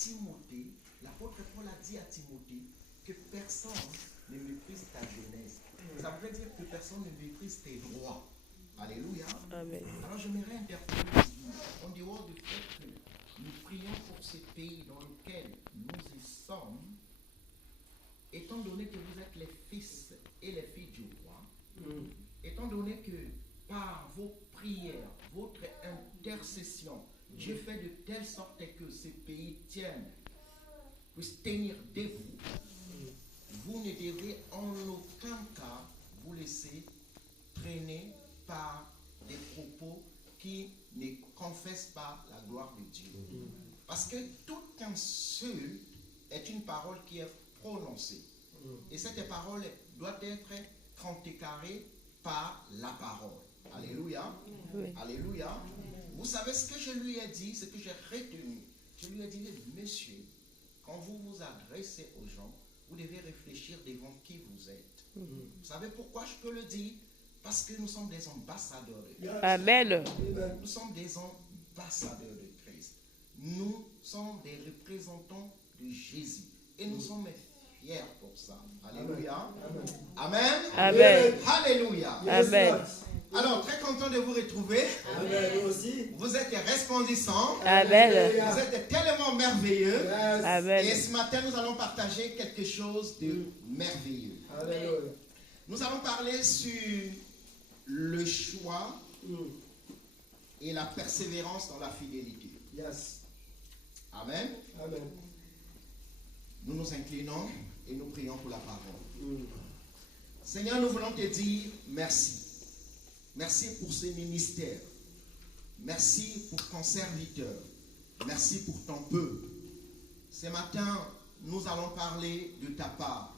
Timothée, l'apôtre Paul a dit à Timothée que personne ne méprise ta jeunesse. Ça veut dire que personne ne méprise tes droits. Alléluia. Amen. Alors j'aimerais interpeller l'église en dehors du fait que nous prions pour ce pays dans lequel nous y sommes, étant donné que vous êtes les fils et les filles du roi, étant donné que par vos prières, votre intercession, Dieu fait de telle sorte que ce pays puisse tenir debout, vous ne devez en aucun cas vous laisser traîner par des propos qui ne confessent pas la gloire de Dieu. Parce que tout insulte est une parole qui est prononcée. Et cette parole doit être contrecarrée par la parole. Alléluia. Oui. Alléluia. Vous savez ce que je lui ai dit, ce que j'ai retenu. Je lui ai dit, monsieur, quand vous vous adressez aux gens, vous devez réfléchir devant qui vous êtes. Vous savez pourquoi je peux le dire? Parce que nous sommes des ambassadeurs de Christ. Amen. Nous sommes des ambassadeurs de Christ. Nous sommes des représentants de Jésus. Et nous sommes fiers pour ça. Alléluia. Amen. Amen. Alléluia. Amen. Alors, très content de vous retrouver. Amen. Nous aussi. Vous êtes resplendissants. Amen. Vous êtes tellement merveilleux. Yes. Amen. Et ce matin, nous allons partager quelque chose de merveilleux. Alléluia. Nous allons parler sur le choix et la persévérance dans la fidélité. Yes. Amen. Amen. Nous nous inclinons et nous prions pour la parole. Seigneur, nous voulons te dire merci. Merci pour ce ministère. Merci pour ton serviteur. Merci pour ton peuple. Ce matin, nous allons parler de ta part.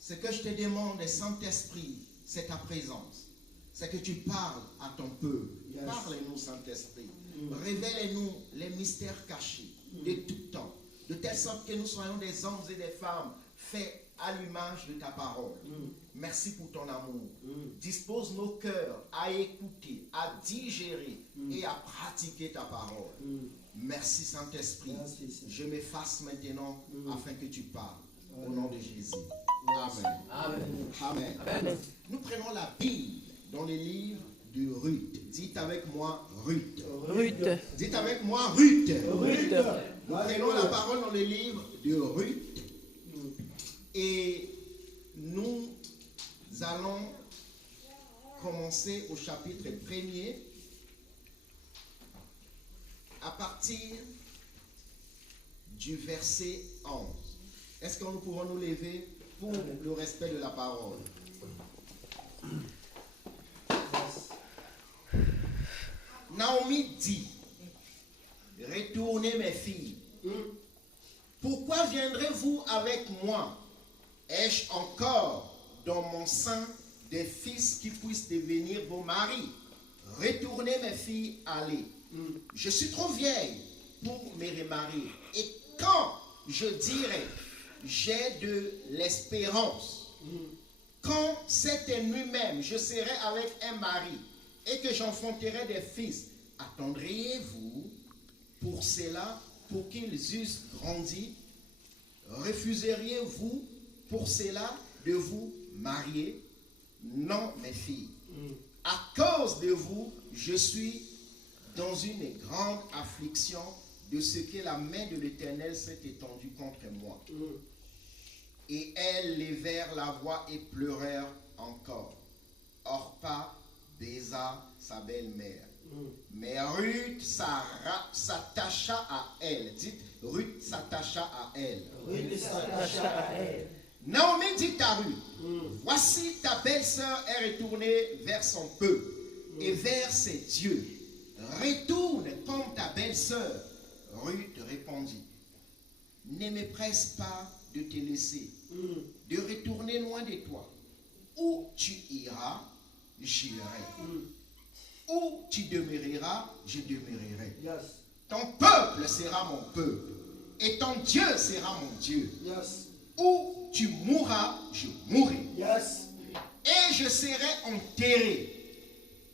Ce que je te demande, Saint-Esprit, c'est ta présence. C'est que tu parles à ton peuple. Yes. Parle-nous, Saint-Esprit. Révèle-nous les mystères cachés de tout temps. De telle sorte que nous soyons des hommes et des femmes faits à l'image de ta parole. Merci pour ton amour. Dispose nos cœurs à écouter, à digérer et à pratiquer ta parole. Merci Saint-Esprit. Merci, Seigneur. Je m'efface maintenant afin que tu parles. Au nom de Jésus. Amen. Amen. Amen. Amen. Nous prenons la Bible dans le livre de Ruth. Dites avec moi Ruth. Ruth. Dites avec moi Ruth. Ruth. Nous prenons la parole dans le livre de Ruth et nous allons commencer au chapitre 1er à partir du verset 11. Est-ce que nous pouvons nous lever pour le respect de la parole? Naomi dit, retournez mes filles. Pourquoi viendrez-vous avec moi? Ai-je encore dans mon sein des fils qui puissent devenir vos maris? Retournez mes filles, allez. Je suis trop vieille pour me remarier. Et quand je dirai, j'ai de l'espérance, quand cette nuit même je serai avec un mari et que j'enfanterai des fils, attendriez-vous pour cela, pour qu'ils eussent grandi? Refuseriez-vous pour cela de vous marier? Non, mes filles. À cause de vous, je suis dans une grande affliction de ce que la main de l'Éternel s'est étendue contre moi. Et elles levèrent la voix et pleurèrent encore. Orpa baisa sa belle-mère. Mais Ruth s'attacha à elle. Dites, Ruth s'attacha à elle. Ruth s'attacha à elle. Naomi dit à Ruth, voici ta belle-sœur est retournée vers son peuple et vers ses dieux. Retourne comme ta belle-sœur. Ruth répondit, ne me presse pas de te laisser, de retourner loin de toi. Où tu iras, j'irai. Où tu demeureras, je demeurerai. Yes. Ton peuple sera mon peuple et ton Dieu sera mon Dieu. Yes. Où tu mourras, je mourrai. Yes. Et je serai enterré.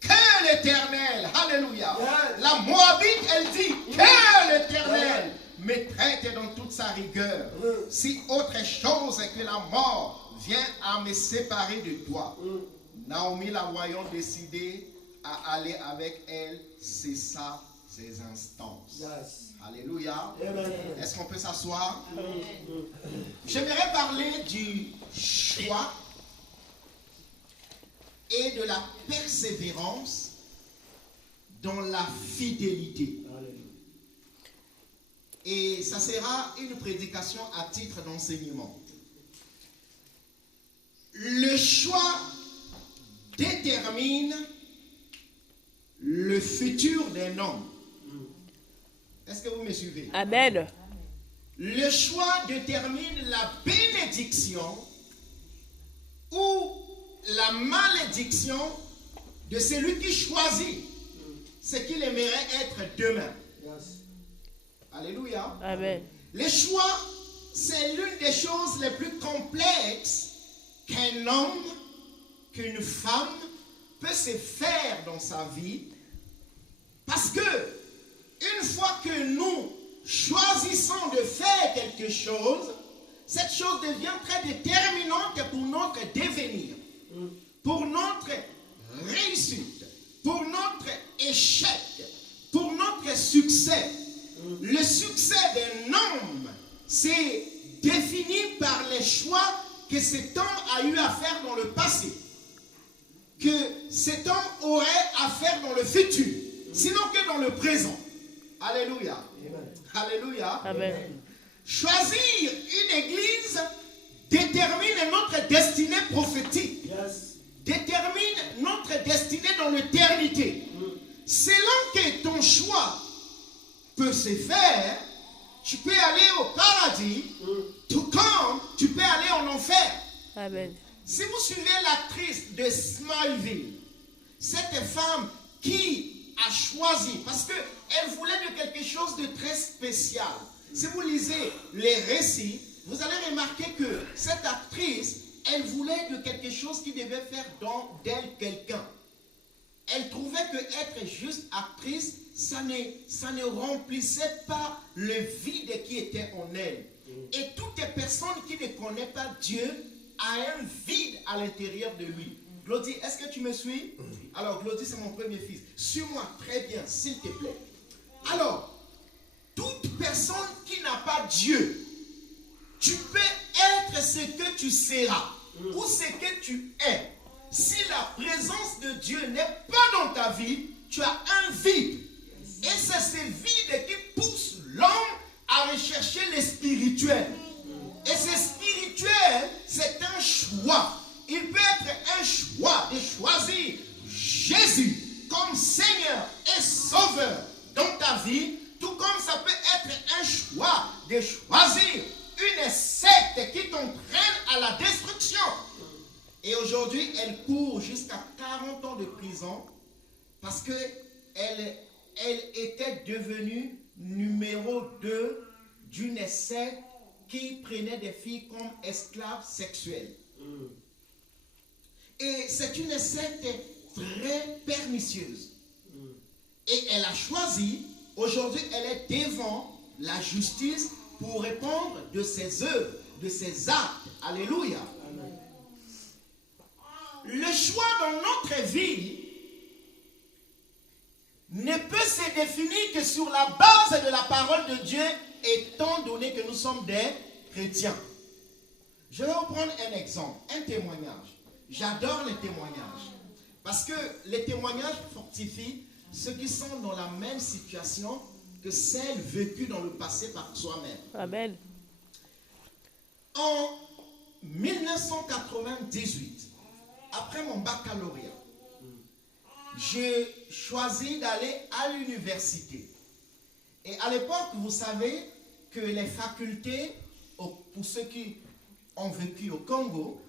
Que l'Éternel, alléluia. Yes. La Moabite, elle dit, que l'Éternel me traite dans toute sa rigueur, si autre chose que la mort vient à me séparer de toi. Naomi, la voyant décidée à aller avec elle, cessa ses instances. Yes. Alléluia. Amen. Est-ce qu'on peut s'asseoir? J'aimerais parler du choix et de la persévérance dans la fidélité. Alléluia. Et ça sera une prédication à titre d'enseignement. Le choix détermine le futur d'un homme. Est-ce que vous me suivez? Amen. Le choix détermine la bénédiction ou la malédiction de celui qui choisit ce qu'il aimerait être demain. Yes. Alléluia. Amen. Le choix, c'est l'une des choses les plus complexes qu'un homme, qu'une femme peut se faire dans sa vie. Parce que, une fois que nous choisissons de faire quelque chose, cette chose devient très déterminante pour notre devenir, pour notre réussite, pour notre échec, pour notre succès. Le succès d'un homme, c'est défini par les choix que cet homme a eu à faire dans le passé, que cet homme aurait à faire dans le futur, sinon que dans le présent. Alléluia. Amen. Alléluia. Amen. Choisir une église détermine notre destinée prophétique, Yes. détermine notre destinée dans l'éternité. Selon que ton choix peut se faire, tu peux aller au paradis, tout comme tu peux aller en enfer. Amen. Si vous suivez l'actrice de Smallville, cette femme qui a choisi, parce qu'elle voulait de quelque chose de très spécial. Si vous lisez les récits, vous allez remarquer que cette actrice, elle voulait de quelque chose qui devait faire d'elle quelqu'un. Elle trouvait que être juste actrice, ça ne remplissait pas le vide qui était en elle. Et toute personne qui ne connaît pas Dieu a un vide à l'intérieur de lui. Glody, est-ce que tu me suis? Alors, Glody, c'est mon premier fils. Suis-moi très bien, s'il te plaît. Alors, toute personne qui n'a pas Dieu, tu peux être ce que tu seras ou ce que tu es. Si la présence de Dieu n'est pas dans ta vie, tu as un vide. Et c'est ce vide qui pousse l'homme à rechercher le spirituel. Et ce spirituel, c'est un choix. Il peut être un choix de choisir Jésus comme Seigneur et Sauveur dans ta vie, tout comme ça peut être un choix de choisir une secte qui t'entraîne à la destruction. Et aujourd'hui, elle court jusqu'à 40 ans de prison parce qu'elle était devenue numéro 2 d'une secte qui prenait des filles comme esclaves sexuelles. Et c'est une secte très pernicieuse. Et elle a choisi, aujourd'hui elle est devant la justice pour répondre de ses œuvres, de ses actes. Alléluia. Amen. Le choix dans notre vie ne peut se définir que sur la base de la parole de Dieu, étant donné que nous sommes des chrétiens. Je vais vous prendre un exemple, un témoignage. J'adore les témoignages. Parce que les témoignages fortifient ceux qui sont dans la même situation que celle vécue dans le passé par soi-même. Amen. En 1998, après mon baccalauréat, j'ai choisi d'aller à l'université. Et à l'époque, vous savez que les facultés, pour ceux qui ont vécu au Congo,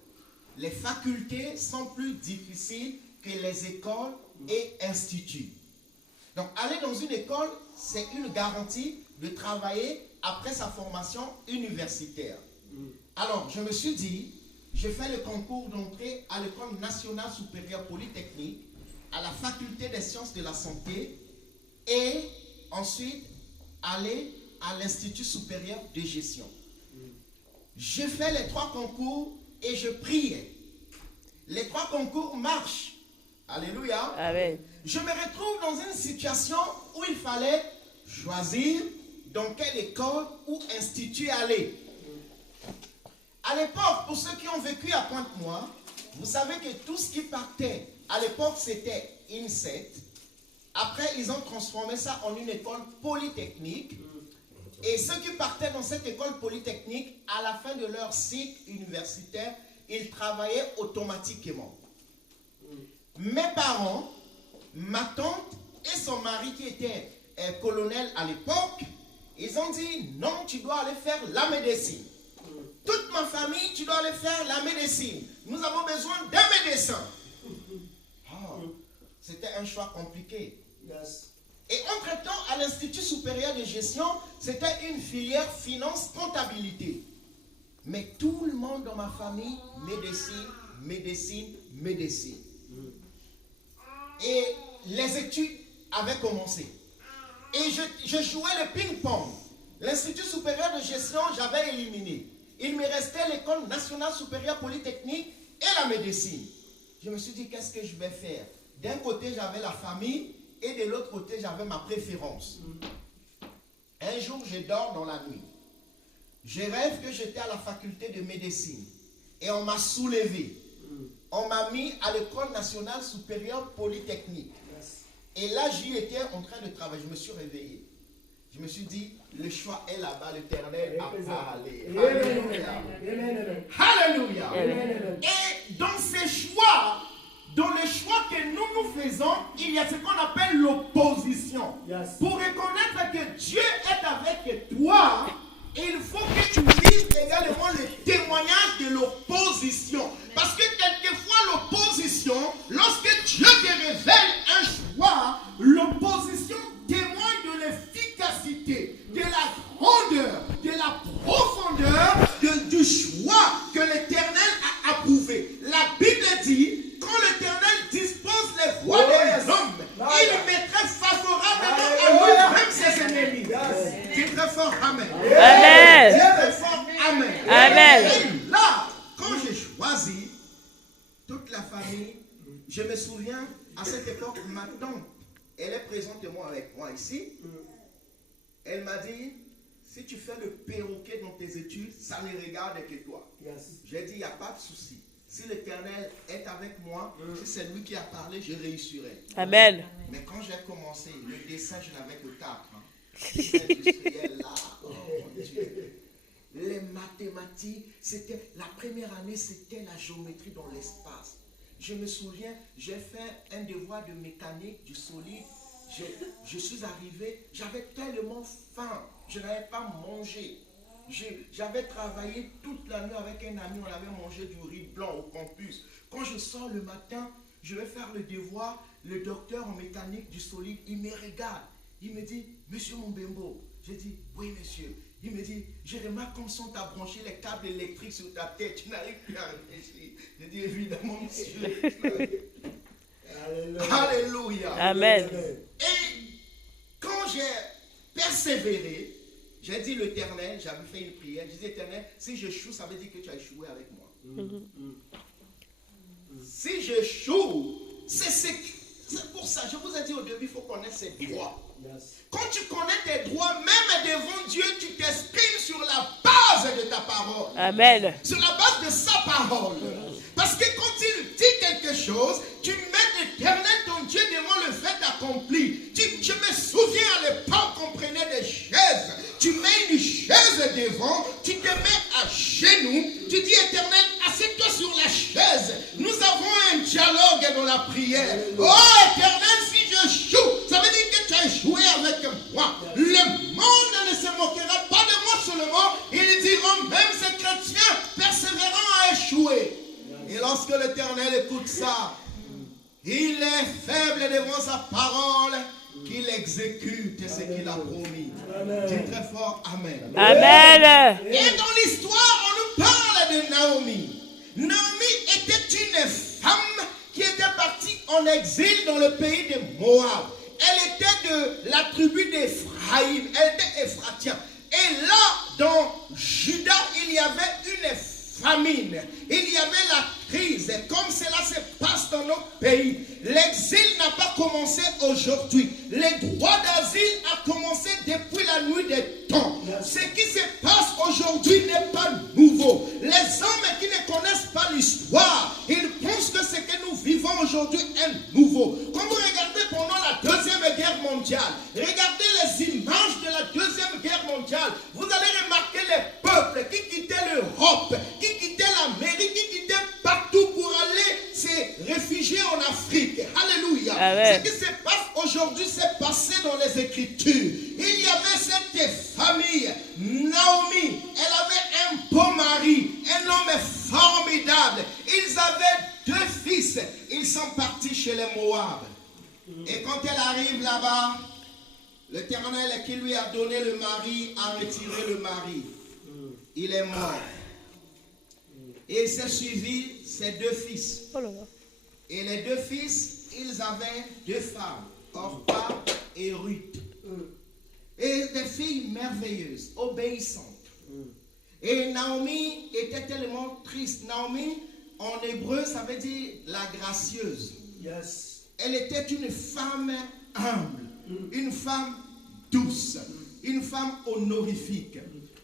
les facultés sont plus difficiles que les écoles et instituts. Donc, aller dans une école, c'est une garantie de travailler après sa formation universitaire. Alors, je me suis dit, je fais le concours d'entrée à l'École nationale supérieure polytechnique, à la faculté des sciences de la santé, et ensuite aller à l'Institut supérieur de gestion. J'ai fait les 3 concours et je priais. Les 3 concours marchent. Alléluia. Amen. Je me retrouve dans une situation où il fallait choisir dans quelle école ou institut aller. À l'époque, pour ceux qui ont vécu à Pointe-Noire, vous savez que tout ce qui partait, à l'époque c'était INSET. Après, ils ont transformé ça en une école polytechnique. Et ceux qui partaient dans cette école polytechnique, à la fin de leur cycle universitaire, ils travaillaient automatiquement. Mes parents, ma tante et son mari qui était colonel à l'époque, ils ont dit non, tu dois aller faire la médecine. Toute ma famille, tu dois aller faire la médecine. Nous avons besoin d'un médecin. Oh, c'était un choix compliqué. Yes. Et entre-temps, à l'Institut supérieur de gestion, c'était une filière finance-comptabilité. Mais tout le monde dans ma famille, médecine, médecine, médecine. Et les études avaient commencé. Et je jouais le ping-pong. L'Institut supérieur de gestion, j'avais éliminé. Il me restait l'École nationale supérieure polytechnique et la médecine. Je me suis dit, qu'est-ce que je vais faire? D'un côté, j'avais la famille et de l'autre côté, j'avais ma préférence. Un jour, je dors dans la nuit. Je rêve que j'étais à la faculté de médecine et on m'a soulevé. On m'a mis à l'École nationale supérieure polytechnique. Et là, j'y étais en train de travailler. Je me suis réveillé. Je me suis dit, le choix est là-bas, l'Éternel a parlé. Alléluia. Alléluia. Et dans ces choix, dans les choix que nous faisons, il y a ce qu'on appelle l'opposition. Pour reconnaître que Dieu est avec toi, il faut que tu vises également le témoignage de l'opposition. Parce que quelquefois l'opposition, lorsque Dieu te révèle un choix, l'opposition témoigne de l'efficacité, de la grandeur, de la profondeur du choix que l'Éternel a approuvé. La Bible dit, quand l'Éternel dispose les voies des hommes, il mettrait favorablement à lui-même ses ennemis. Dis très fort Amen. Amen. Dis très fort Amen. Amen. Et là, quand j'ai choisi toute la famille, je me souviens, à cette époque, ma tante, elle est présentement avec moi ici. Elle m'a dit, si tu fais le perroquet dans tes études, ça ne regarde que toi. J'ai dit, il n'y a pas de souci. Si l'Éternel est avec moi, si c'est lui qui a parlé, je réussirai. Amen. Mais quand j'ai commencé, le dessin, je n'avais que 4. Industriel là, oh mon Dieu. Les mathématiques, c'était la première année, c'était la géométrie dans l'espace. Je me souviens, j'ai fait un devoir de mécanique du solide. Je suis arrivé, j'avais tellement faim, je n'avais pas mangé. J'avais travaillé toute la nuit avec un ami, on avait mangé du riz blanc au campus. Quand je sors le matin, je vais faire le devoir, le docteur en mécanique du solide, il me regarde. Il me dit, monsieur Mombembo. J'ai dit, oui monsieur. Il me dit, je remarque comme si on t'a branché les câbles électriques sur ta tête. Tu n'arrives plus à réfléchir. J'ai dit, évidemment monsieur. Alléluia. Amen. Et quand j'ai persévéré, j'ai dit l'Éternel, j'avais fait une prière. Je dis, Éternel, si j'échoue, ça veut dire que tu as échoué avec moi. Si j'échoue, c'est pour ça. Je vous ai dit au début, il faut connaître ses droits. Quand tu connais tes droits, même devant Dieu, tu t'exprimes sur la base de ta parole. Amen. Sur la base de sa parole. Parce que quand il dit quelque chose, tu mets l'Éternel, ton Dieu, devant le fait accompli. Je me souviens à l'époque qu'on prenait des chaises. Tu mets une chaise devant, tu te mets à genoux, tu dis Éternel, assieds-toi sur la chaise. Nous avons un dialogue dans la prière. Oh Éternel, si je joue, ça veut dire que tu as joué avec moi. Le monde ne se moquera pas de moi seulement. Ils diront même ces chrétiens persévérants à échouer. Et lorsque l'Éternel écoute ça, il est faible devant sa parole, qu'il exécute ce qu'il a promis. Dis très fort Amen. Amen. Et dans l'histoire, on nous parle de Naomi. Naomi était une femme qui était partie en exil dans le pays de Moab. Elle était de la tribu d'Éphraïm. Elle était Éphratienne. Et là, dans Juda, il y avait une famine. Il y avait la crise. Comme cela se passe dans notre pays. L'exil n'a pas commencé aujourd'hui. Le droit d'asile a commencé depuis la nuit des temps. Ce qui se passe aujourd'hui n'est pas nouveau. Les hommes qui ne connaissent pas l'histoire, ils pensent que ce que nous vivons aujourd'hui est nouveau. Quand vous regardez pendant la Deuxième Guerre mondiale, regardez les images de la Deuxième Guerre mondiale, vous allez remarquer les peuples qui quittaient l'Europe, qui quittaient l'Amérique, qui quittaient partout pour aller se réfugier en Afrique. Alléluia. Amen. Ce qui se passe aujourd'hui s'est passé dans les Écritures. Il y avait cette famille, Naomi, elle avait un beau mari, un homme formidable. Ils avaient 2 fils. Ils sont partis chez les Moab. Et quand elle arrive là-bas, l'Éternel qui lui a donné le mari a retiré le mari. Il est mort. Et il s'est suivi ses 2 fils. Et les 2 fils, ils avaient 2 femmes, Orpa et Ruth. Et des filles merveilleuses, obéissantes. Et Naomi était tellement triste. Naomi, en hébreu, ça veut dire la gracieuse. Yes. Elle était une femme humble, une femme douce, une femme honorifique.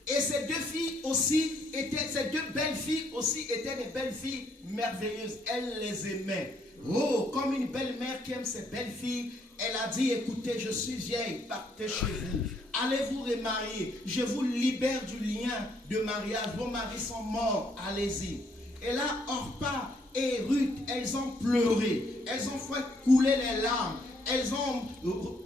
Et ces 2 filles aussi étaient, ces 2 belles filles aussi étaient des belles filles merveilleuses. Elle les aimait. Oh, comme une belle-mère qui aime ses belles filles, elle a dit, écoutez, je suis vieille, partez chez vous. Allez vous remarier. Je vous libère du lien de mariage. Vos maris sont morts, allez-y. Et là, Orpa et Ruth, elles ont pleuré. Elles ont fait couler les larmes.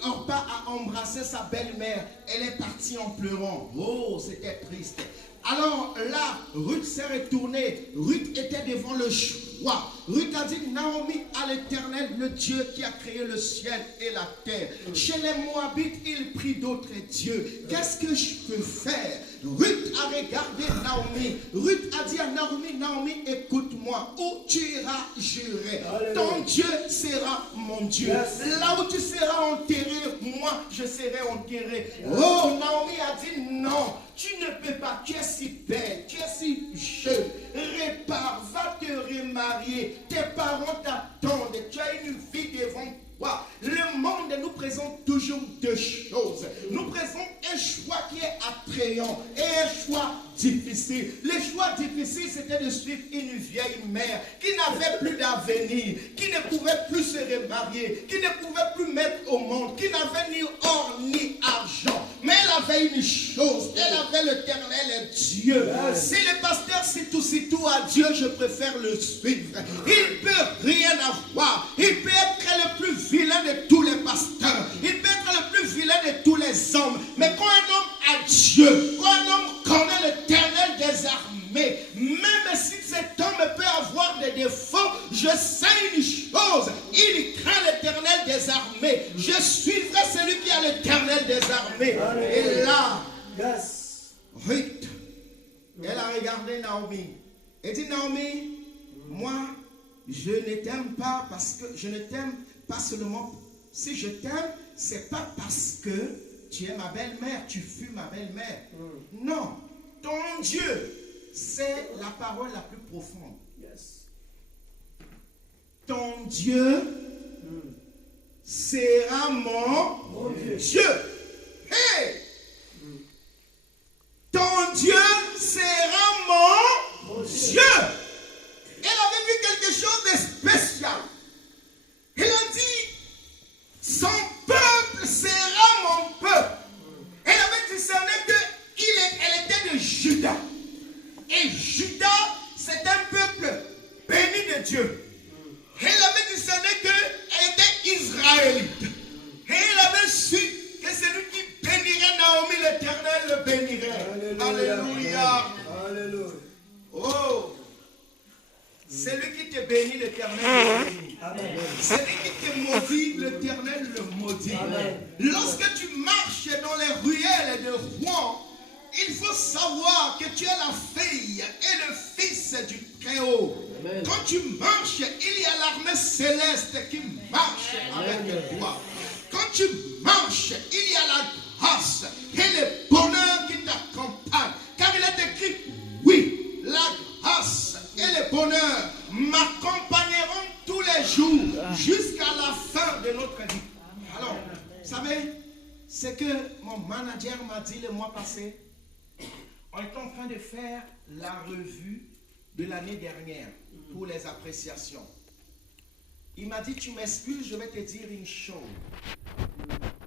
Orpa a embrassé sa belle-mère. Elle est partie en pleurant. Oh, c'était triste. Alors là, Ruth s'est retournée. Ruth était devant le choix. Ruth a dit, Naomi à l'Éternel, le Dieu qui a créé le ciel et la terre. Chez les Moabites, il prit d'autres dieux. Qu'est-ce que je peux faire? Ruth a regardé Naomi. Ruth a dit à Naomi, Naomi, écoute-moi. Où tu iras, j'irai. Ton Dieu sera mon Dieu. Yes. Là où tu seras enterré, moi, je serai enterré. Oh, Naomi a dit, non. Tu ne peux pas, tu es si belle, tu es si jeune. Répare, va te remarier. Tes parents t'attendent. Tu as une vie devant toi. Le monde nous présente toujours 2 choses. Nous présente un choix qui est attrayant et un choix difficile. Le choix difficile, c'était de suivre une vieille mère qui n'avait plus d'avenir, qui ne pouvait plus se remarier, qui ne pouvait plus mettre au monde, qui n'avait ni or ni argent. Mais elle avait une chose, elle avait l'Éternel Dieu. Si le pasteur cite tout à Dieu, je préfère le suivre. Il ne peut rien avoir. Il peut être le plus vilain de tous les pasteurs. Il peut être le plus vilain de tous les hommes. Mais quand un homme a Dieu, quand un homme connaît l'Éternel des armées, même si cet homme peut avoir des défauts, je sais une chose, il craint l'Éternel des armées. Je suivrai celui qui a l'Éternel des armées. Et là, Ruth, elle a regardé Naomi. Elle dit, Naomi, moi, je ne t'aime pas parce que je ne t'aime pas seulement. Si je t'aime, c'est pas parce que tu es ma belle-mère, tu fus ma belle-mère. Non, ton Dieu, c'est la parole la plus profonde. Ton Dieu sera mon Dieu. Hey! Ton Dieu sera mon Dieu. Elle avait vu quelque chose de spécial. Elle a dit, son peuple sera mon peuple. Elle avait discerné qu'elle était de Juda. Et Juda, c'est un peuple béni de Dieu. Elle avait discerné qu'elle était israélite. Et elle avait su que celui qui bénirait Naomi, l'Éternel le bénirait. Alléluia. Alléluia. Oh, celui qui te bénit, l'Éternel le bénit. Celui qui te maudit, l'Éternel le maudit. Lorsque tu marches dans les ruelles de Rouen, il faut savoir que tu es la fille et le fils du Très-Haut. Quand tu marches, il y a l'armée céleste qui marche avec toi. Quand tu marches, il y a la grâce et le bonheur qui t'attend. bonheur m'accompagneront tous les jours jusqu'à la fin de notre vie. Alors, vous savez, c'est que mon manager m'a dit le mois passé, on est en train de faire la revue de l'année dernière pour les appréciations. Il m'a dit, tu m'excuses, je vais te dire une chose.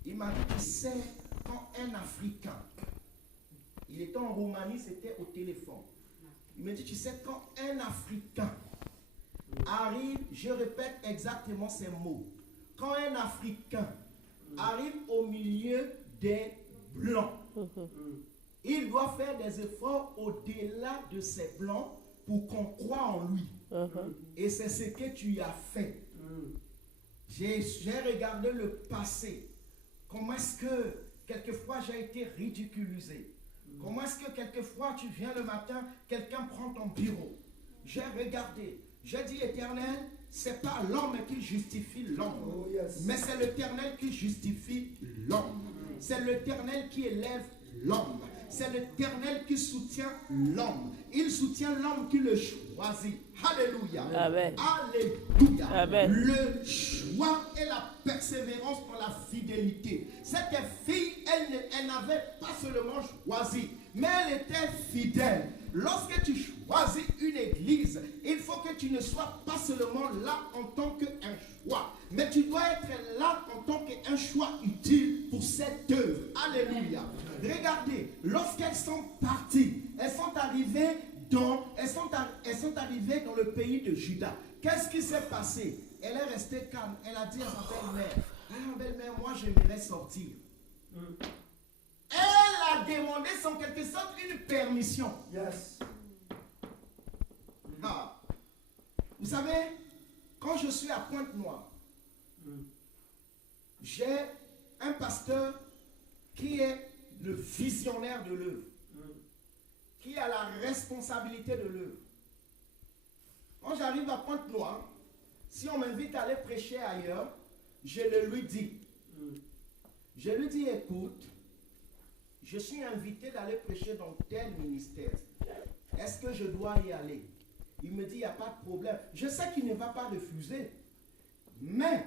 Il m'a dit, tu sais, quand un Africain, il était en Roumanie, c'était au téléphone. Il m'a dit, tu sais, quand un Africain arrive, je répète exactement ces mots, quand un Africain arrive au milieu des Blancs, il doit faire des efforts au-delà de ces Blancs pour qu'on croie en lui. Et c'est ce que tu as fait. J'ai regardé le passé. Comment est-ce que quelquefois j'ai été ridiculisé? Comment est-ce que quelquefois tu viens le matin, quelqu'un prend ton bureau? J'ai regardé. J'ai dit, Éternel, c'est pas l'homme qui justifie l'homme, mais c'est l'Éternel qui justifie l'homme. C'est l'Éternel qui élève l'homme. C'est l'Éternel qui soutient l'homme. Il soutient l'homme qui le choisit. Alléluia. Amen. Alléluia. Amen. Le choix et la persévérance dans la fidélité. Cette fille, elle n'avait pas seulement choisi, mais elle était fidèle. Lorsque tu choisis une église, il faut que tu ne sois pas seulement là en tant qu'un choix, mais tu dois être là en tant qu'un choix utile pour cette œuvre. Alléluia. Regardez, lorsqu'elles sont parties, elles sont arrivées dans le pays de Juda. Qu'est-ce qui s'est passé? Elle est restée calme. Elle a dit à sa belle-mère, ah belle-mère, moi j'aimerais sortir. Elle a demandé en quelque sorte une permission. Yes. Ah. Vous savez, quand je suis à Pointe-Noire, j'ai un pasteur qui est le visionnaire de l'œuvre, qui a la responsabilité de l'œuvre. Quand j'arrive à Pointe-Noire, si on m'invite à aller prêcher ailleurs, je le lui dis. Je lui dis, écoute, je suis invité d'aller prêcher dans tel ministère. Est-ce que je dois y aller? Il me dit, il n'y a pas de problème. Je sais qu'il ne va pas refuser. Mais,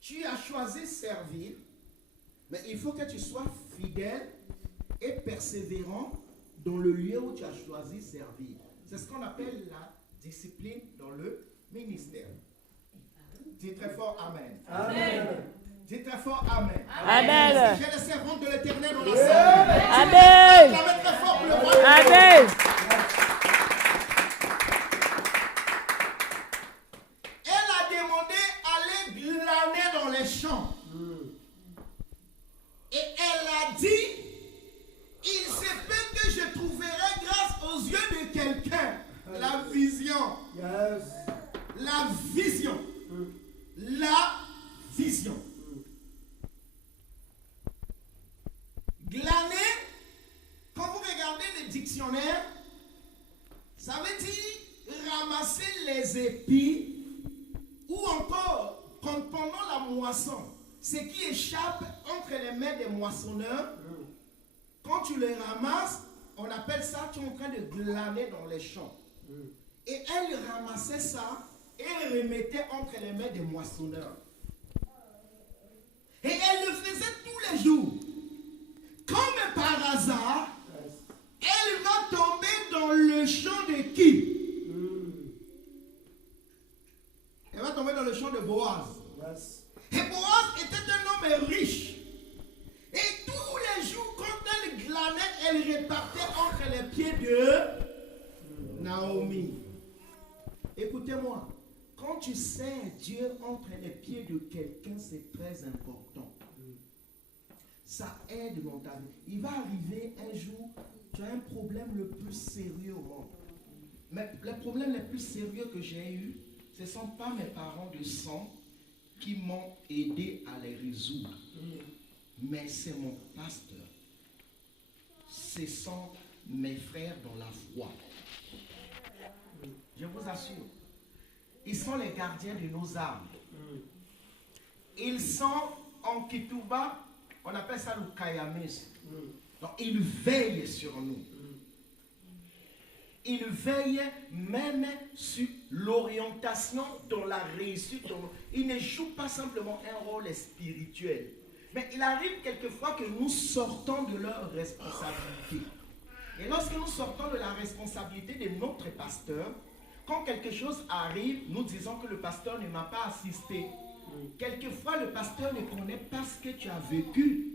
tu as choisi servir. Mais il faut que tu sois fidèle et persévérant dans le lieu où tu as choisi servir. C'est ce qu'on appelle la discipline dans le ministère. Dis très fort Amen. Amen. Dis très fort Amen. Amen. J'ai les servantes de l'Éternel dans la salle. Amen. Acclamez très fort pour le royaume. Amen. Elle a demandé d'aller glaner dans les champs. Et elle a dit, il se peut que je trouverai grâce aux yeux de quelqu'un. La vision. Yes. La vision. La vision. Glaner, quand vous regardez le dictionnaire, ça veut dire ramasser les épis ou encore pendant la moisson, ce qui échappe entre les mains des moissonneurs. Quand tu les ramasses, on appelle ça, tu es en train de glaner dans les champs. Et elle ramassait ça et remettait entre les mains des moissonneurs. Et elle le faisait tous les jours. Comme par hasard, elle va tomber dans le champ de qui? Elle va tomber dans le champ de Boaz. Yes. Et Boaz était un homme riche. Et tous les jours, quand elle glanait, elle répartait entre les pieds de Naomi. Écoutez-moi, quand tu sers Dieu entre les pieds de quelqu'un, c'est très important. Ça aide dans ta vie. Il va arriver un jour, tu as un problème le plus sérieux au monde. Mais les problèmes les plus sérieux que j'ai eus, ce ne sont pas mes parents de sang qui m'ont aidé à les résoudre. Mais c'est mon pasteur. Ce sont mes frères dans la foi. Je vous assure. Ils sont les gardiens de nos âmes. Ils sont en Kituba, on appelle ça le Kayamis. Donc ils veillent sur nous. il veille même sur l'orientation dans la réussite. Il ne joue pas simplement un rôle spirituel. Mais il arrive quelquefois que nous sortons de leur responsabilité. Et lorsque nous sortons de la responsabilité de notre pasteur, quand quelque chose arrive, nous disons que le pasteur ne m'a pas assisté. Quelquefois, le pasteur ne connaît pas ce que tu as vécu.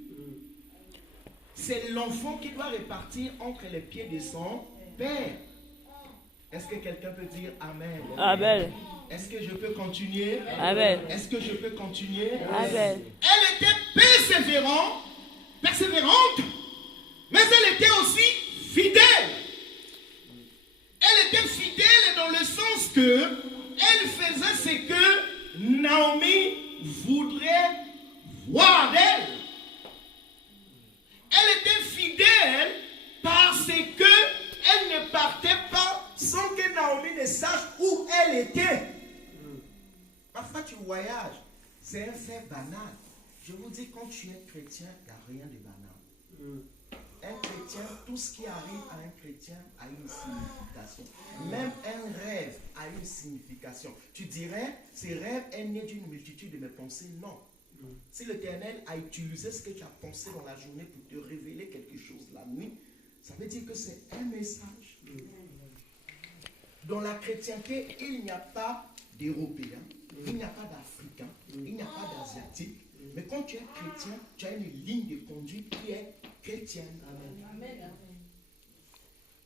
C'est l'enfant qui doit répartir entre les pieds de son père. Est-ce que quelqu'un peut dire Amen? Amen. Est-ce que je peux continuer? Amen. Est-ce que je peux continuer? Amen. Elle était persévérante, mais elle était aussi fidèle. Elle était fidèle dans le sens que elle faisait ce que Naomi voudrait voir d'elle. Elle était fidèle parce que elle ne partait pas sans que Naomi ne sache où elle était. Parfois tu voyages, c'est un fait banal. Je vous dis, quand tu es chrétien, il n'y a rien de banal. Un chrétien, tout ce qui arrive à un chrétien a une signification. Même un rêve a une signification. Tu dirais, ce rêve est né d'une multitude de mes pensées. Non. Si l'Éternel a utilisé ce que tu as pensé dans la journée pour te révéler quelque chose la nuit, ça veut dire que c'est un message. Dans la chrétienté, il n'y a pas d'Européens, il n'y a pas d'Africains, il n'y a pas d'Asiatiques. Mais quand tu es chrétien, tu as une ligne de conduite qui est chrétienne. Amen.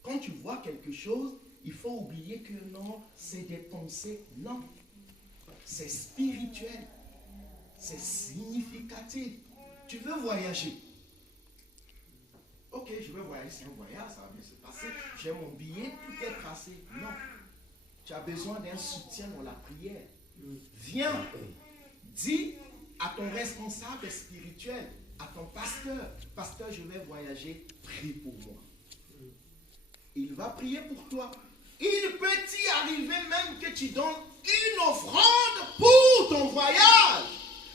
Quand tu vois quelque chose, il faut oublier que non, c'est des pensées. Non. C'est spirituel. C'est significatif. Tu veux voyager. Ok, je veux voyager, c'est un voyage, ça va bien se passer. J'ai mon billet, tout est tracé. Non. Tu as besoin d'un soutien dans la prière. Viens, dis à ton responsable spirituel, à ton pasteur, pasteur, je vais voyager, prie pour moi. Il va prier pour toi. Il peut y arriver même que tu donnes une offrande pour ton voyage.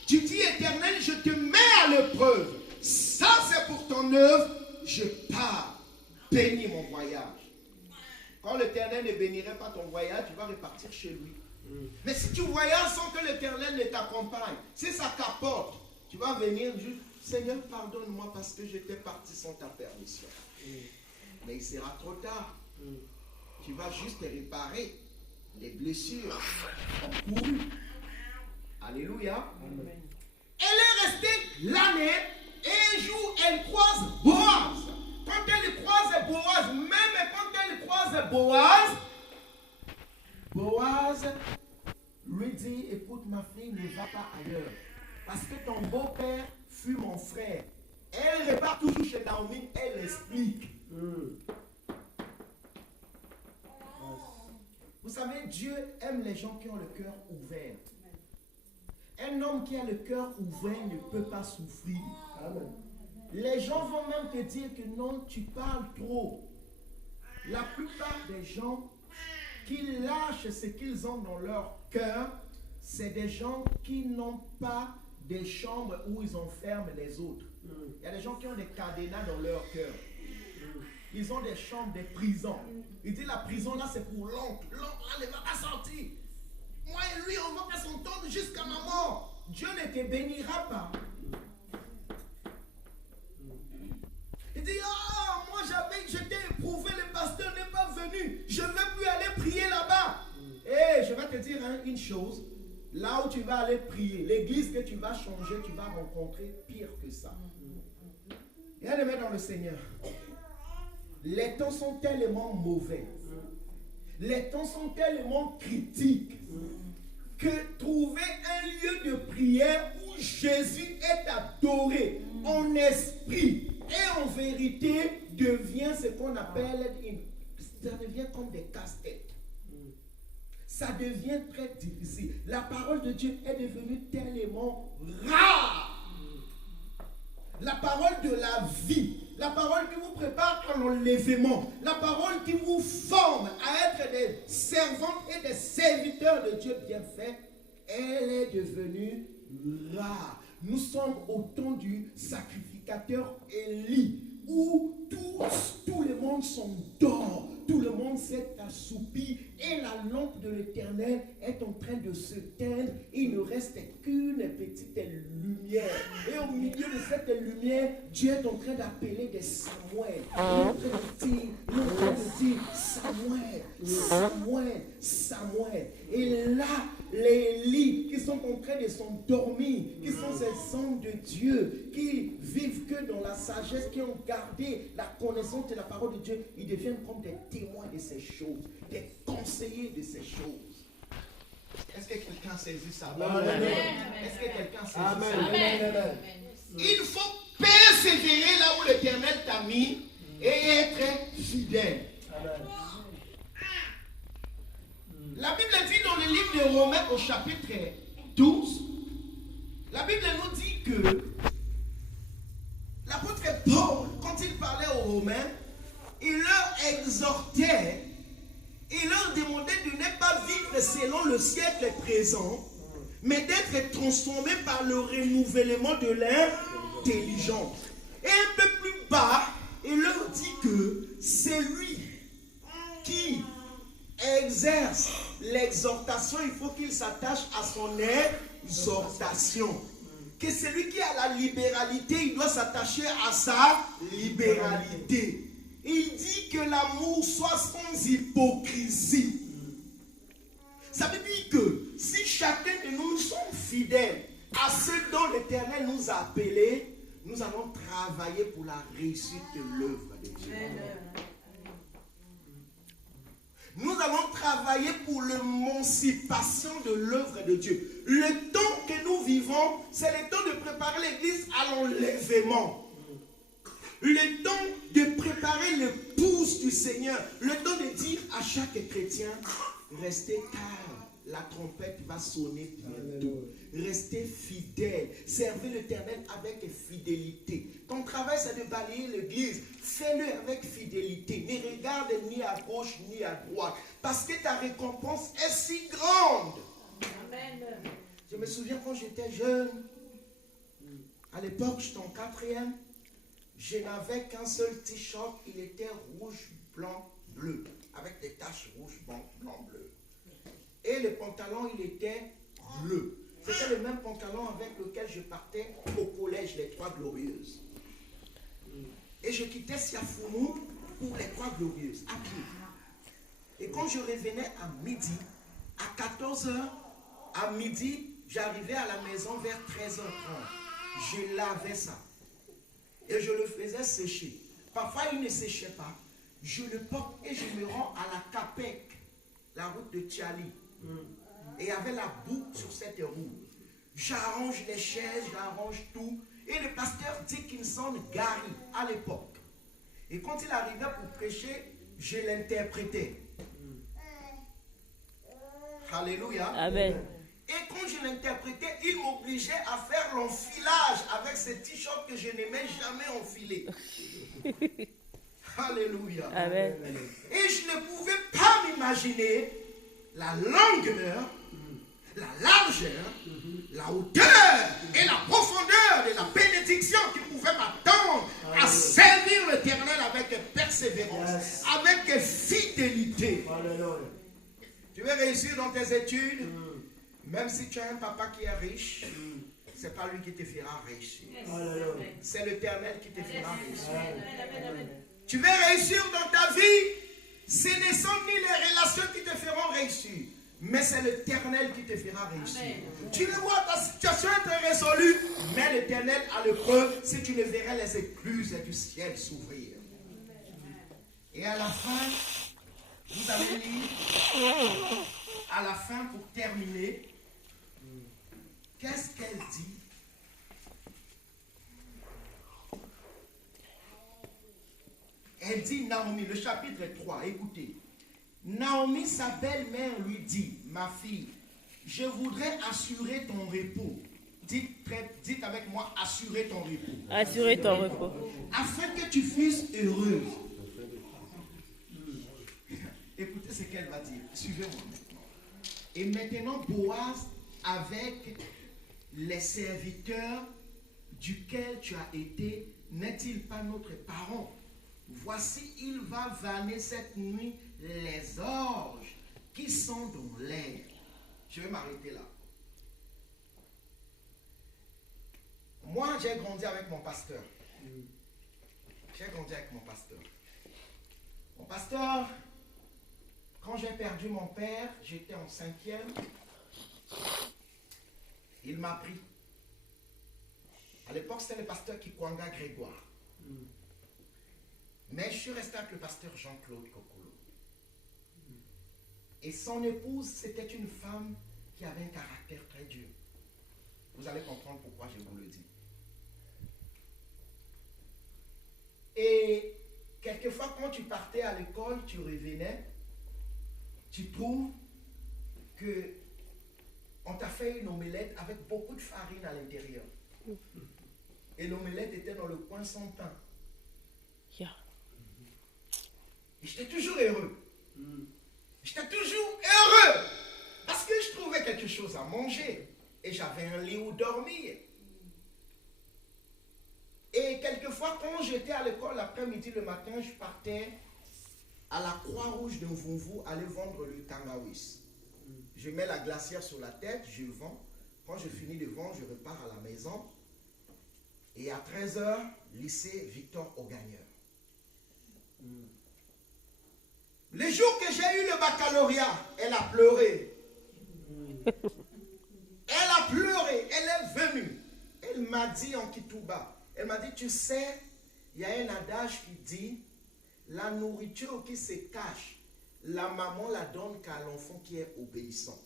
Tu dis, Éternel, je te mets à l'épreuve. Ça, c'est pour ton œuvre. Je pars. Bénis mon voyage. Quand l'Éternel ne bénirait pas ton voyage, tu vas repartir chez lui. Mais si tu voyages sans que l'Éternel ne t'accompagne, si ça capote, tu vas venir juste, Seigneur, pardonne-moi parce que j'étais parti sans ta permission. Mais il sera trop tard. Tu vas juste réparer les blessures encourues. Alléluia. Elle est restée l'année et un jour elle croise Boaz. Quand elle croise Boaz, même quand elle croise Boaz lui dit, écoute ma fille, ne va pas ailleurs. Parce que ton beau-père fut mon frère. Elle repart toujours chez Naomi, elle explique. Vous savez, Dieu aime les gens qui ont le cœur ouvert. Un homme qui a le cœur ouvert ne peut pas souffrir. Amen. Les gens vont même te dire que non, tu parles trop. La plupart des gens qui lâchent ce qu'ils ont dans leur cœur, c'est des gens qui n'ont pas des chambres où ils enferment les autres. Il y a des gens qui ont des cadenas dans leur cœur. Ils ont des chambres, des prisons. Ils disent la prison là c'est pour l'oncle. L'oncle là ne va pas sortir. Moi et lui on va pas s'entendre jusqu'à ma mort. Dieu ne te bénira pas. Il dit, ah, moi j'étais éprouvé, le pasteur n'est pas venu. Je ne vais plus aller prier là-bas. Et je vais te dire une chose. Là où tu vas aller prier, l'église que tu vas changer, tu vas rencontrer pire que ça. Et elle le met dans le Seigneur. Les temps sont tellement mauvais. Les temps sont tellement critiques que trouver un lieu de prière où Jésus est adoré en esprit et en vérité devient ce qu'on appelle, ça devient comme des casse-têtes. Ça devient très difficile. La parole de Dieu est devenue tellement rare. La parole de la vie, la parole qui vous prépare à l'enlèvement, la parole qui vous forme à être des servantes et des serviteurs de Dieu bien fait, elle est devenue rare. Nous sommes au temps du sacrificateur Élie, où tout le monde s'endort, tout le monde s'est assoupi et la lampe de l'Éternel est en train de se teindre. Il ne reste qu'une petite lumière. Et au milieu de cette lumière, Dieu est en train d'appeler des Samuel. Il est en train de dire Samuel, Samuel, Samuel. Et là, les lits qui sont en train de s'endormir, qui sont ces hommes de Dieu, qui vivent que dans la sagesse, qui ont gardé la connaissance de la parole de Dieu, ils deviennent comme des témoins de ces choses, des conseillers de ces choses. Est-ce que quelqu'un saisit ça? Amen. Est-ce que quelqu'un saisit ça? Amen. Il faut persévérer là où l'Éternel t'a mis et être fidèle. Amen. La Bible dit dans le livre de Romains au chapitre 12, la Bible nous dit que l'apôtre Paul, quand il parlait aux Romains, il leur exhortait, il leur demandait de ne pas vivre selon le siècle présent, mais d'être transformés par le renouvellement de l'intelligence. Et un peu plus bas, il leur dit que c'est lui qui exerce l'exhortation, il faut qu'il s'attache à son exhortation. Que celui qui a la libéralité, il doit s'attacher à sa libéralité. Il dit que l'amour soit sans hypocrisie. Ça veut dire que si chacun de nous sommes fidèles à ce dont l'Éternel nous a appelés, nous allons travailler pour la réussite de l'œuvre de Dieu. Nous allons travailler pour l'émancipation de l'œuvre de Dieu. Le temps que nous vivons, c'est le temps de préparer l'Église à l'enlèvement. Le temps de préparer l'épouse du Seigneur. Le temps de dire à chaque chrétien, restez calme, la trompette va sonner bientôt. Restez fidèles, servez l'Éternel avec fidélité. Ton travail, c'est de balayer l'église. Fais-le avec fidélité. Ne regarde ni à gauche ni à droite. Parce que ta récompense est si grande. Amen. Je me souviens quand j'étais jeune, à l'époque, j'étais en 4e, je n'avais qu'un seul t-shirt, il était rouge, blanc, bleu, avec des taches rouge, blanc, bleu. Et le pantalon, il était bleu. C'était le même pantalon avec lequel je partais au collège, les Trois Glorieuses. Et je quittais Siafoumou pour les Trois Glorieuses, à pied. Et quand je revenais à midi, à 14h, à midi, j'arrivais à la maison vers 13h30. Je lavais ça. Et je le faisais sécher. Parfois, il ne séchait pas. Je le porte et je me rends à la Capec, la route de Tchali. Et il y avait la boue sur cette roue. J'arrange les chaises, j'arrange tout. Et le pasteur Dickinson Gary, à l'époque. Et quand il arrivait pour prêcher, je l'interprétais. Alléluia. Amen. Et quand je l'interprétais, il m'obligeait à faire l'enfilage avec ce t-shirt que je n'aimais jamais enfiler. Alléluia. Amen. Et je ne pouvais pas m'imaginer la longueur, la largeur, la hauteur et la profondeur de la bénédiction qui pouvait m'attendre à servir l'Éternel avec persévérance, avec fidélité. Tu veux réussir dans tes études, même si tu as un papa qui est riche, ce n'est pas lui qui te fera réussir. C'est l'Éternel qui te fera réussir. Tu veux réussir dans ta vie, ce ne sont ni les relations qui te feront réussir, mais c'est l'Éternel qui te fera réussir. Amen. Tu le vois, ta situation est très résolue, mais l'Éternel a le preuve si tu ne verrais les écluses du ciel s'ouvrir. Et à la fin, vous allez lire, à la fin pour terminer, qu'est-ce qu'elle dit? Elle dit, Naomi, le chapitre 3, écoutez. Naomi, sa belle-mère, lui dit, ma fille, je voudrais assurer ton repos. Dites avec moi, assurer ton repos. Assurer ton repos. Afin que tu fusses heureuse. Écoutez ce qu'elle va dire. Suivez-moi maintenant. Et maintenant, Boaz, avec les serviteurs duquel tu as été, n'est-il pas notre parent? Voici, il va vanner cette nuit les orges qui sont dans l'air. Je vais m'arrêter là. Moi, j'ai grandi avec mon pasteur. J'ai grandi avec mon pasteur. Mon pasteur, quand j'ai perdu mon père, j'étais en 5e. Il m'a pris. À l'époque, c'était le pasteur Kikwanga Grégoire. Mais je suis resté avec le pasteur Jean-Claude Kokolo. Et son épouse, c'était une femme qui avait un caractère très dur. Vous allez comprendre pourquoi je vous le dis. Et quelquefois, quand tu partais à l'école, tu revenais, tu trouves que on t'a fait une omelette avec beaucoup de farine à l'intérieur. Et l'omelette était dans le coin sans pain. Et j'étais toujours heureux. J'étais toujours heureux. Parce que je trouvais quelque chose à manger. Et j'avais un lit où dormir. Et quelquefois, quand j'étais à l'école l'après-midi, le matin, je partais à la Croix-Rouge de Mvumvu aller vendre le tangawis. Je mets la glacière sur la tête, je vends. Quand je finis de vendre, je repars à la maison. Et à 13h, lycée Victor Augagneur. Le jour que j'ai eu le baccalauréat, elle a pleuré. Elle a pleuré, elle est venue. Elle m'a dit en Kitouba, elle m'a dit, tu sais, il y a un adage qui dit, la nourriture qui se cache, la maman la donne qu'à l'enfant qui est obéissant.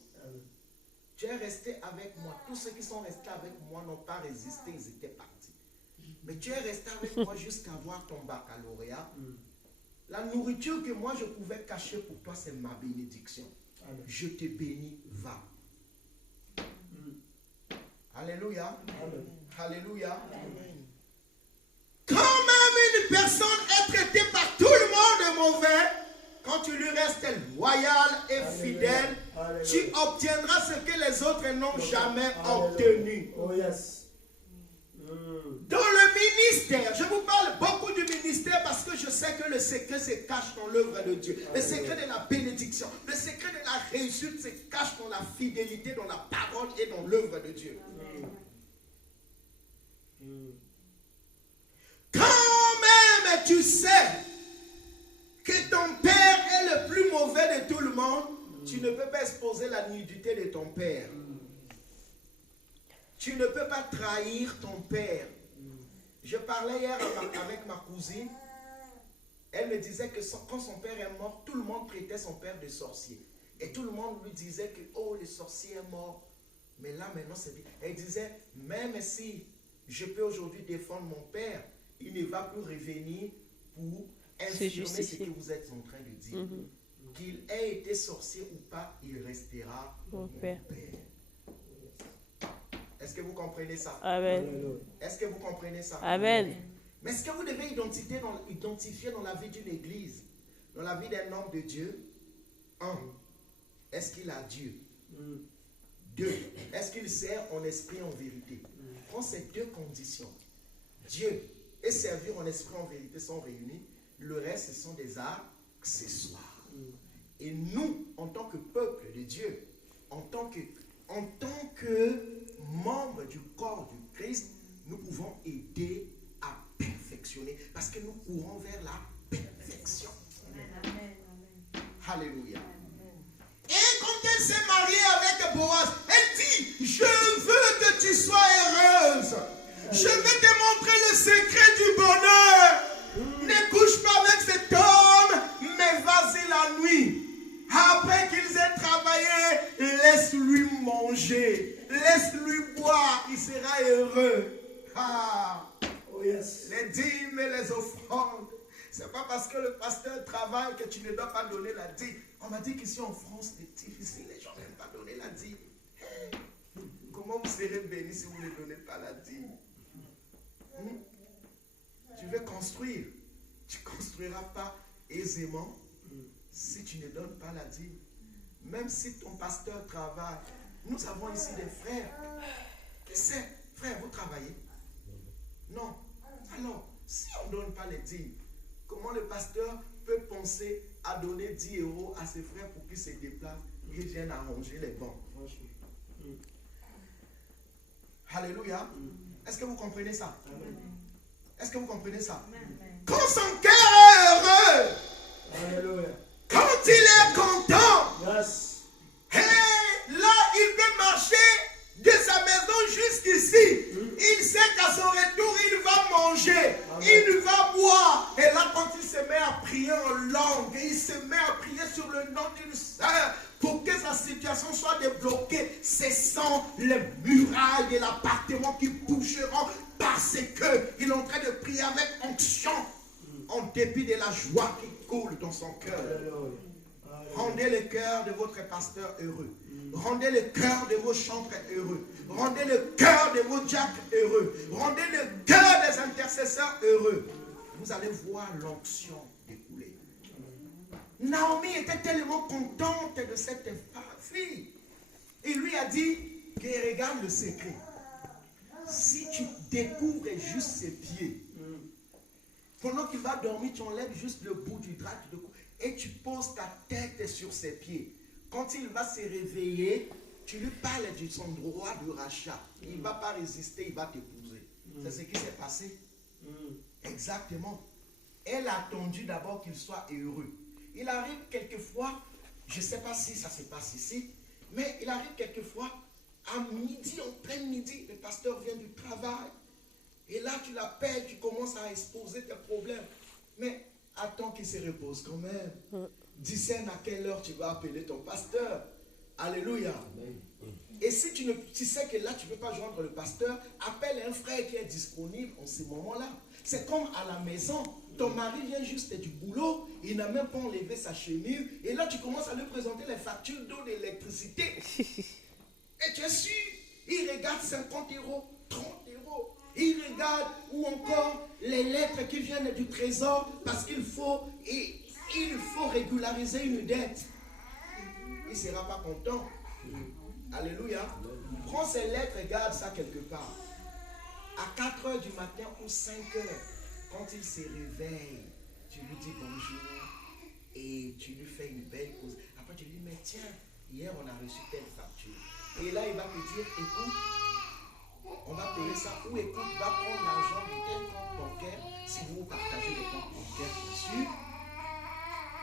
Tu es resté avec moi. Tous ceux qui sont restés avec moi n'ont pas résisté, ils étaient partis. Mais tu es resté avec moi jusqu'à avoir ton baccalauréat. La nourriture que moi je pouvais cacher pour toi, c'est ma bénédiction. Amen. Je te bénis, va. Alléluia. Amen. Alléluia. Amen. Quand même une personne est traitée par tout le monde de mauvais, quand tu lui restes loyal et fidèle, Alléluia. Tu obtiendras ce que les autres n'ont jamais obtenu. Oh yes. Dans le ministère, je vous parle beaucoup du ministère parce que je sais que le secret se cache dans l'œuvre de Dieu. Le secret de la bénédiction, le secret de la réussite se cache dans la fidélité, dans la parole et dans l'œuvre de Dieu. Quand même tu sais que ton père est le plus mauvais de tout le monde, tu ne peux pas exposer la nudité de ton père. Tu ne peux pas trahir ton père. Je parlais hier avec ma cousine. Elle me disait que quand son père est mort, tout le monde traitait son père de sorcier. Et tout le monde lui disait que, oh, le sorcier est mort. Mais là, maintenant, c'est bien. Elle disait, même si je peux aujourd'hui défendre mon père, il ne va plus revenir pour infirmer ce que vous êtes en train de dire. Qu'il ait été sorcier ou pas, il restera mon père. Est-ce que vous comprenez ça? Amen. Est-ce que vous comprenez ça? Amen. Mais ce que vous devez identifier dans la vie d'une église, dans la vie d'un homme de Dieu, 1. Est-ce qu'il a Dieu? 2. Est-ce qu'il sert en esprit et en vérité? Quand ces deux conditions, Dieu et servir en esprit et en vérité sont réunis, le reste, ce sont des accessoires. Et nous, en tant que peuple de Dieu, en tant que membres du corps du Christ, nous pouvons aider à perfectionner parce que nous courons vers la perfection. Amen. Alléluia. Et quand elle s'est mariée avec Boaz, elle dit, je veux que tu sois heureuse. Je vais te montrer le secret du bonheur. Ne couche pas avec cet homme, mais vas-y la nuit. Après qu'ils aient travaillé, laisse-lui manger, laisse-lui boire, il sera heureux. Ah, oh yes. Les dîmes et les offrandes, c'est pas parce que le pasteur travaille que tu ne dois pas donner la dîme. On m'a dit qu'ici en France, c'est difficile, les gens n'aiment pas donner la dîme. Hey, comment vous serez bénis si vous ne donnez pas la dîme? Tu veux construire, tu ne construiras pas aisément si tu ne donnes pas la dîme. Même si ton pasteur travaille. Nous avons ici des frères. Qui sait, frère, vous travaillez? Non. Alors, si on ne donne pas les dîmes, comment le pasteur peut penser à donner 10 € à ses frères pour qu'ils se déplacent, qu'ils viennent arranger les bancs. Alléluia. Est-ce que vous comprenez ça? Est-ce que vous comprenez ça? Quand son cœur est heureux, Alléluia. quand il est content, Yes. hey, là il peut marcher de sa maison jusqu'ici. Il sait qu'à son retour, il va manger, il va boire. Et là, quand il se met à prier en langue, il se met à prier sur le nom d'une sœur pour que sa situation soit débloquée, ce sont les murailles et l'appartement qui bougeront parce qu'il est en train de prier avec onction, en dépit de la joie qui coule dans son cœur. Rendez le cœur de votre pasteur heureux. Rendez le cœur de vos chantres heureux. Rendez le cœur de vos diacres heureux. Rendez le cœur des intercesseurs heureux. Vous allez voir l'onction découler. Naomi était tellement contente de cette fille. Il lui a dit que regarde le secret. Si tu découvres juste ses pieds, pendant qu'il va dormir, tu enlèves juste le bout du drap et tu poses ta tête sur ses pieds. Quand il va se réveiller, tu lui parles de son droit de rachat. Il ne va pas résister, il va t'épouser. C'est ce qui s'est passé. Exactement. Elle a attendu d'abord qu'il soit heureux. Il arrive quelquefois, je ne sais pas si ça se passe ici, mais il arrive quelquefois à midi, en plein midi, le pasteur vient du travail. Et là, tu l'appelles, tu commences à exposer tes problèmes. Mais attends qu'il se repose quand même. Discerne à quelle heure tu vas appeler ton pasteur. Alléluia. Et si tu sais que là, tu ne peux pas joindre le pasteur, appelle un frère qui est disponible en ce moment-là. C'est comme à la maison. Ton mari vient juste du boulot, il n'a même pas enlevé sa chemise. Et là, tu commences à lui présenter les factures d'eau, d'électricité. Et tu es sûr, il regarde 50 €, 30 €. Il regarde ou encore les lettres qui viennent du trésor parce qu'il faut régulariser une dette. Il ne sera pas content. Alléluia. Prends ces lettres et garde ça quelque part. À 4 h du matin ou 5 h, quand il se réveille, tu lui dis bonjour et tu lui fais une belle cause. Après tu lui dis, mais tiens, hier on a reçu telle facture. Et là il va te dire, écoute, on va payer ça. Ou écoute, va prendre l'argent de tel compte bancaire, si vous partagez les comptes bancaires dessus.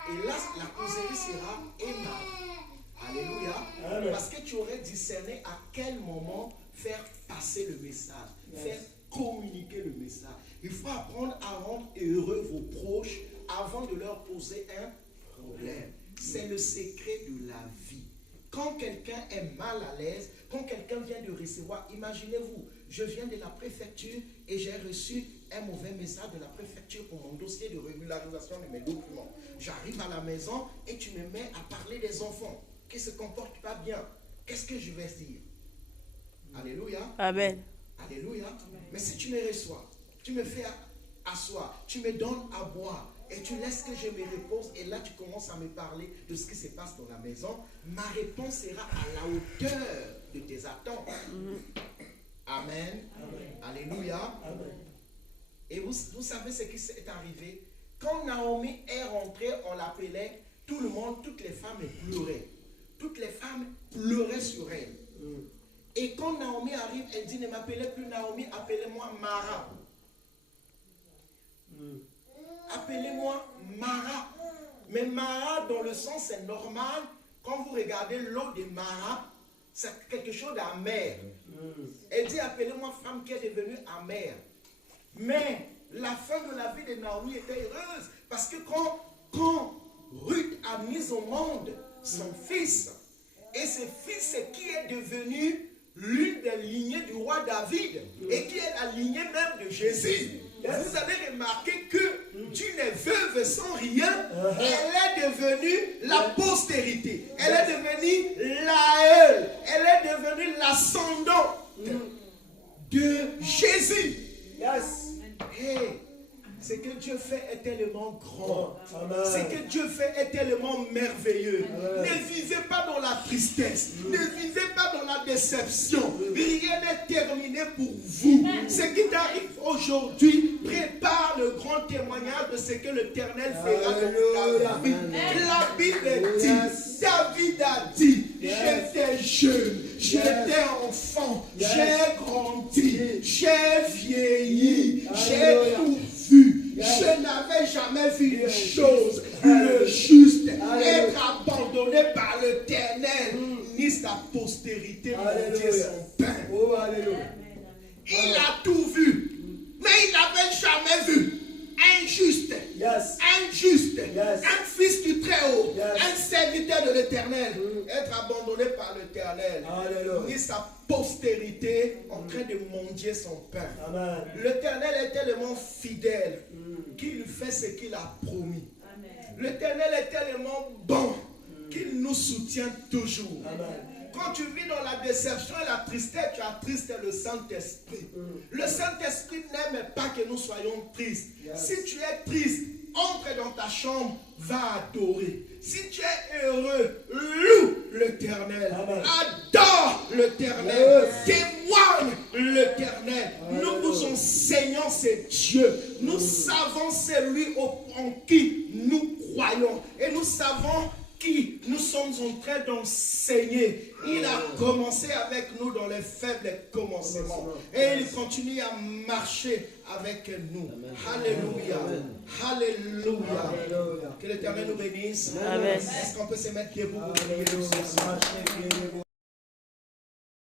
Et là, la causerie sera aimable. Alléluia. Amen. Parce que tu aurais discerné à quel moment faire passer le message, faire communiquer le message. Il faut apprendre à rendre heureux vos proches avant de leur poser un problème. C'est le secret de la vie. Quand quelqu'un est mal à l'aise, quand quelqu'un vient de recevoir, imaginez-vous, je viens de la préfecture et j'ai reçu un mauvais message de la préfecture pour mon dossier de régularisation de mes documents. J'arrive à la maison et tu me mets à parler des enfants qui ne se comportent pas bien. Qu'est-ce que je vais dire? Alléluia. Amen. Alléluia. Amen. Mais si tu me reçois, tu me fais asseoir, tu me donnes à boire et tu laisses que je me repose et là tu commences à me parler de ce qui se passe dans la maison, ma réponse sera à la hauteur de tes attentes. Amen. Amen. Alléluia. Amen. Et vous savez ce qui s'est arrivé? Quand Naomi est rentrée, on l'appelait, tout le monde, toutes les femmes pleuraient. Toutes les femmes pleuraient sur elle. Et quand Naomi arrive, elle dit, ne m'appelez plus Naomi, appelez-moi Mara. Appelez-moi Mara. Mais Mara, dans le sens, c'est normal. Quand vous regardez l'eau de Mara, c'est quelque chose d'amer. Elle dit, appelez-moi femme qui est devenue amère. Mais la fin de la vie de Naomi était heureuse. Parce que quand Ruth a mis au monde son fils, et ce fils qui est devenu l'une des lignées du roi David, et qui est la lignée même de Jésus. Vous avez remarqué que d'une veuve sans rien, elle est devenue la postérité. Elle est devenue l'aïeul. Elle est devenue l'ascendant de Jésus. Hey, ce que Dieu fait est tellement grand. Ce que Dieu fait est tellement merveilleux. Ne vivez pas dans la tristesse. Ne vivez pas dans la déception. Rien n'est terminé pour vous. Ce qui t'arrive aujourd'hui prépare le grand témoignage de ce que l'Éternel fera dans ta vie. La Bible dit, David a dit, j'étais jeune, j'étais enfant, j'ai grandi, j'ai vieilli, j'ai tout vu. Je n'avais jamais vu une chose, le juste, être abandonné par l'Éternel, ni sa postérité manger son pain. Oh, alléluia. Il a tout vu, mais il n'avait jamais vu un juste, Yes. un fils du Très-Haut, Yes. un serviteur de l'Éternel, être abandonné par l'Éternel, Alléluia. ni sa postérité en train de manger son pain. Amen. L'Éternel est tellement fidèle qu'il fait ce qu'il a promis. L'Éternel est tellement bon qu'il nous soutient toujours. Amen. Quand tu vis dans la déception et la tristesse, tu attristes le Saint-Esprit. Le Saint-Esprit n'aime pas que nous soyons tristes. Yes. Si tu es triste, entre dans ta chambre, va adorer. Si tu es heureux, loue l'Éternel. Amen. Adore l'Éternel. Yes. Témoigne l'Éternel. Nous vous enseignons ce Dieu. Nous savons celui en qui nous croyons. Et nous savons qui nous sommes en train d'enseigner. Il a commencé avec nous dans les faibles commencements. Et il continue à marcher avec nous. Alléluia. Alléluia. Que l'Éternel nous bénisse. Amen. Est-ce qu'on peut se mettre debout? Alléluia.